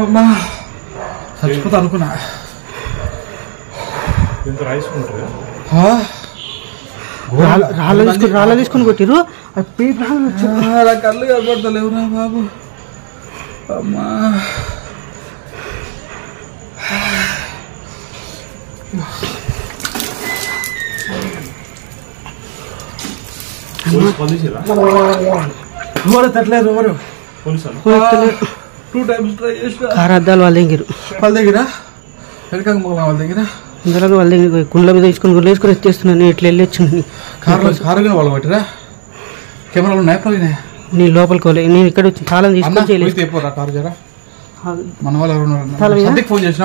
అమ్మా చచ్చిపోతా అనుకున్నా. రాళ్ళ తీసుకుని కొట్టిరు. కళ్ళు కనపడతలేవురా బాబు. అమ్మా తట్టలేదు ఎవరు. 2 times ట్రై చేసిన. కారద్దాలు వాళ్ళ దగ్గర వెనక వాళ్ళ దగ్గర ఇందులో వాళ్ళ దగ్గర గుండెల మీద తీసుకుని గుండె వేసుకొని ఎత్తేస్తున్నాను. ఇట్లా వెళ్ళొచ్చింది. కారు వాళ్ళు పట్టిరా. కెమెరాలు ఉన్నాయి. నీ లోపలికి పోలే. నేను ఇక్కడ వచ్చి తాళం తీసుకొని చేయలేదు. కారు జరా మన వాళ్ళు ఎవరు ఫోన్ చేసిన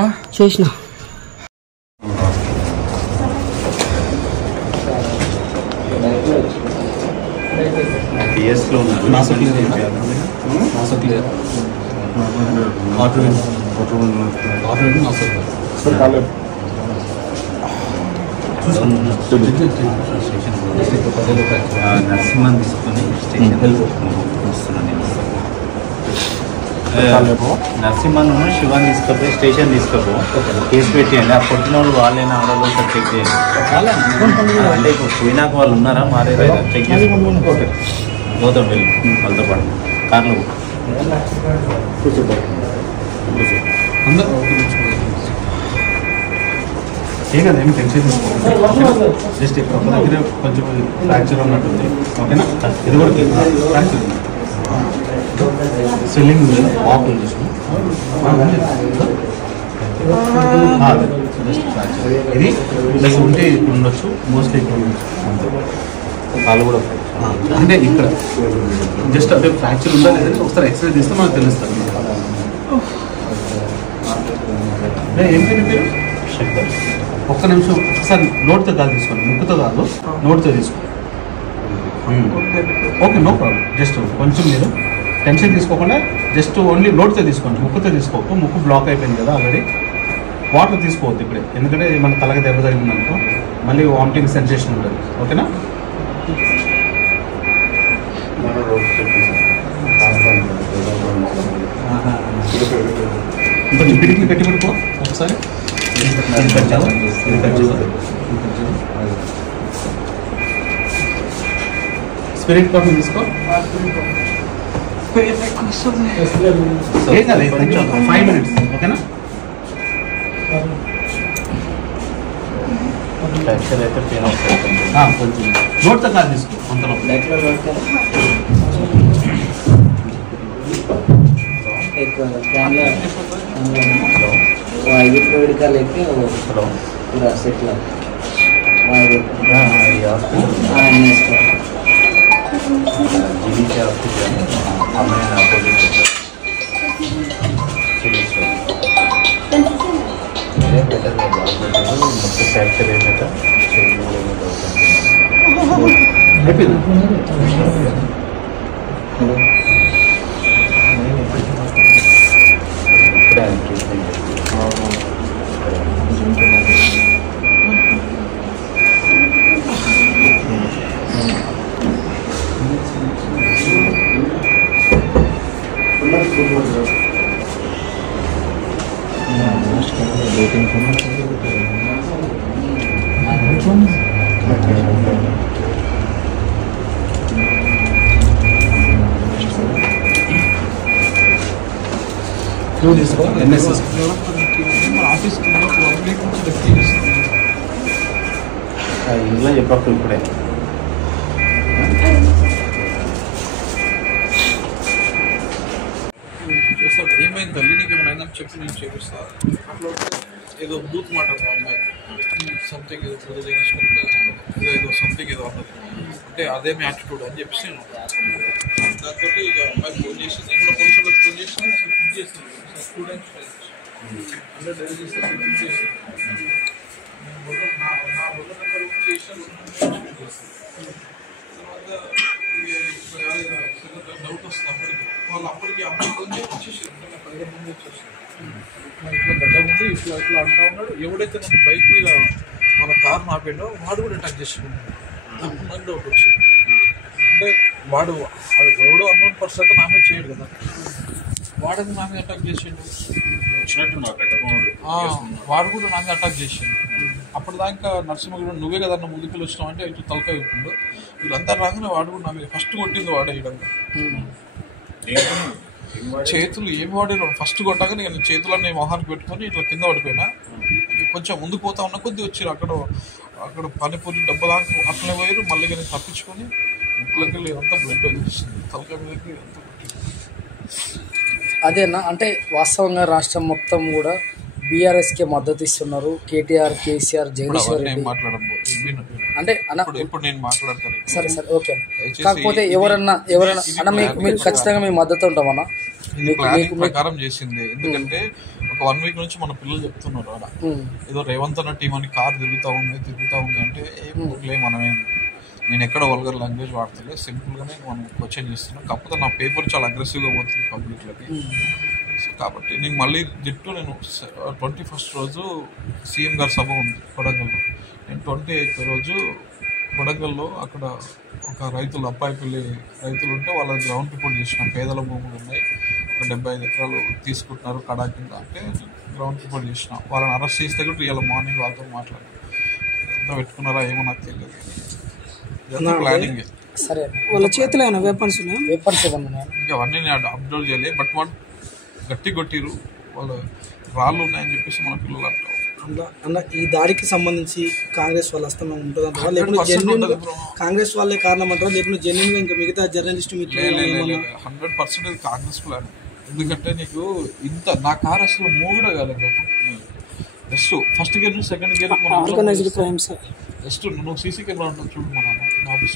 నరసింహన్ తీసుకొని స్టేషన్ నరసింహన్ శివాన్ని తీసుకపోయి స్టేషన్ తీసుకపో కేసు పెట్టేయండి. ఆ కొట్టిన వాళ్ళు వాళ్ళైనా ఆడలో చెక్ చేయండి. అంటే ఇప్పుడు పోయినాక వాళ్ళు ఉన్నారా మారేదా చెక్ చేసి గౌతమ్ వెళ్ళి వాళ్ళతో పాటు కార్లో కదా ఏమి టెన్షన్ తీసుకోవాలి. జస్ట్ ఇప్పుడు ఒక దగ్గర కొంచెం ఫ్రాక్చర్ ఉన్నట్టుంది. ఓకేనా? ఇది కూడా ఫ్రాక్చర్ ఉంది. స్వెల్లింగ్ ఉంది. వాక్ ఉంది. జస్ట్ ఫ్రాక్చర్ ఇది ప్లస్ ఉంటే ఉండొచ్చు. మోస్ట్లీ ఇక్కడ ఉండొచ్చు. కాళ్ళు కూడా అంటే ఇక్కడ జస్ట్ అదే ఫ్రాక్చర్ ఉందా లేదంటే ఒకసారి ఎక్స్రే తీస్తే మనకు తెలుస్తుంది. ఏం పేరు? ఒక్క నిమిషం ఒకసారి నోట్తో కాదు తీసుకోండి. ముక్కుతో కాదు, నోట్తో తీసుకోండి. Okay, no problem. జస్ట్ కొంచెం మీరు టెన్షన్ తీసుకోకుండా జస్ట్ ఓన్లీ నోట్తో తీసుకోండి. ముక్కుతో తీసుకోకు. ముక్కు బ్లాక్ అయిపోయింది కదా ఆల్రెడీ. వాటర్ తీసుకోవద్దు ఇప్పుడే, ఎందుకంటే మన తలకి దెబ్బ తగిలిందనుకో మళ్ళీ వామిటింగ్ సెన్సేషన్ ఉంటుంది. ఓకేనా? కొంచెం పిడికి పెట్టి పెట్టుకో ఒకసారి. స్పిరిట్ కాఫీ తీసుకో. ఏం కాదు, కొంచెం 5 minutes. ఓకేనా? కొంచెం నోట్తో కాదు తీసుకో. అంతలో पूरा सेटल ఫ్రాక్చర్ ఏమైతే ఎన్ఎస్ఎస్ ఇంట్లో చెప్పకు ఇప్పుడే. ఏమైంది తల్లి, నీకు ఏమైనా అయిందని చెప్పి నేను చేపిస్తా. అట్లా ఏదో బూత్ మాట అమ్మాయి సంథింగ్ ఏదో ఫోటో ఏదో సంథింగ్ ఏదో అన్నది. అంటే అదేమి యాటిట్యూడ్ అని చెప్పేసి నేను దాంతో ఇక అమ్మాయి ఫోన్ చేసి, నేను కూడా పోలీసు వాళ్ళకి ఫోన్ చేసి ఫిట్ చేస్తాను. స్టూడెంట్స్ అంటే డైరీ చేస్తే ఫిట్ చేస్తాను. నా మొదటి నెంబర్ చేసిన డౌట్ వస్తుంది. అప్పటికి వాళ్ళు అప్పటికి అమ్మాయి కొంచెం వచ్చేసారు. 15 మంది వచ్చేసారు. ఇట్లా గడ్డ ఉంది, ఇట్లా ఇట్లా అంటా ఉన్నాడు. ఎవడైతే నన్ను బైక్ మీద మన కార్ ఆపాడో వాడు కూడా అటాక్ చేసుకున్నాడు. నాకు డౌట్ వచ్చింది. అంటే వాడు ఎవడో అన్నోన్ పర్సన్ అయితే నా మీద చేయడు కదా. వాడని నా మీద అటాక్ చేసిండు, వచ్చినట్టు వాడు కూడా నా మీద అటాక్ చేసిండు. అప్పటిదాకా నరసింహ కూడా నువ్వే కదా అన్న ముందుకెళ్ళి వచ్చినావు అంటే ఇటు తలకాయ చెప్పిండు. వీళ్ళంతా రాగానే వాడు కూడా నా మీద ఫస్ట్ కొట్టింది వాడే. ఇడంగా చేతులు ఏమి వాడారు ఫస్ట్ కొట్టాక నేను చేతులన్నీ మొహానికి పెట్టుకొని ఇట్లా కింద పడిపోయినా. కొంచెం ముందుకు పోతా ఉన్న కొద్ది వచ్చారు అక్కడ పానీపూరి డబ్బా దాకా అట్లనే పోయారు. మళ్ళీ నేను తప్పించుకొని ముక్కులకి వెళ్ళి అంతా బ్లడ్ వచ్చేసింది, తలకాయ మీదకి అంతా అదేనా అంటే వాస్తవంగా రాష్ట్రం మొత్తం కూడా బీఆర్ఎస్కే మద్దతు ఇస్తున్నారు. కేటీఆర్, కేసీఆర్, జగదీశ్వర్ రెడ్డి అంటే ఇప్పుడు నేను మాట్లాడతాను. సరే సరే ఓకే. కాకపోతే ఎవరన్నా అన్న మీకు ఖచ్చితంగా మేము మద్దతు ఉంటామన్నా. ప్లానింగ్ ప్రకారం చేసింది. ఎందుకంటే ఒక 1 వీక్ నుంచి మన పిల్లలు చెప్తున్నారు అలా ఏదో రేవంత్ అన్న టీం అని కార్ తిరుగుతూ ఉంది అంటే ఏం మనమేం నేను ఎక్కడ వల్గర్ లాంగ్వేజ్ వాడతలే, సింపుల్గానే మనం క్వశ్చన్ చేస్తున్నాను. కాకపోతే నా పేపర్ చాలా అగ్రెసివ్గా పోతుంది పబ్లిక్లోకి. సో కాబట్టి నేను మళ్ళీ నేను 21st రోజు సీఎం గారి సభ ఉంది కొడంగల్లో. నేను 28th రోజు కొడంగల్లో అక్కడ ఒక రైతులు అప్పాయిపల్లి రైతులు ఉంటే వాళ్ళ గ్రౌండ్ రిపోర్ట్ చేసిన పేదల భూములు ఉన్నాయి, ఒక 75 ఎకరాలు తీసుకుంటున్నారు కడా కింద అంటే గ్రౌండ్ రిపోర్ట్ చేసిన. వాళ్ళని అరెస్ట్ చేస్తే కూడా ఇవాళ మార్నింగ్ వాళ్ళతో మాట్లాడారు. ఎంత పెట్టుకున్నారా ఏమో నాకు తెలియదు, ప్లానింగ్. సరే వాళ్ళ చేతిలో ఏమైనా వెపన్స్ ఏమన్నా ఇంకా అవన్నీ నేను అబ్జర్వ్ చేయలేదు. బట్ వాళ్ళు గట్టి కొట్టిరు, వాళ్ళు రాళ్ళు ఉన్నాయని చెప్పేసి మన పిల్లలు అంటారు. అన్న ఈ దాడికి సంబంధించి కాంగ్రెస్ వాళ్ళ హస్తం ఉంటుందంటారా, లేకుంటే జెన్యున్ కాంగ్రెస్ వాళ్ళే కారణం అంటారా, లేకుంటే జెన్యున్గా ఇంకా మిగతా జర్నలిస్ట్ 100% కాంగ్రెస్ ప్లాన్. ఎందుకంటే నీకు ఇంత నా కార్ అసలు మూవ్ కూడా కాలేదు. జస్ట్ ఫస్ట్ గేర్ నుంచి సెకండ్ గేర్ జస్ట్ నువ్వు సీసీ కెమెరా ఉంటుంది చూడు మన ఆఫీస్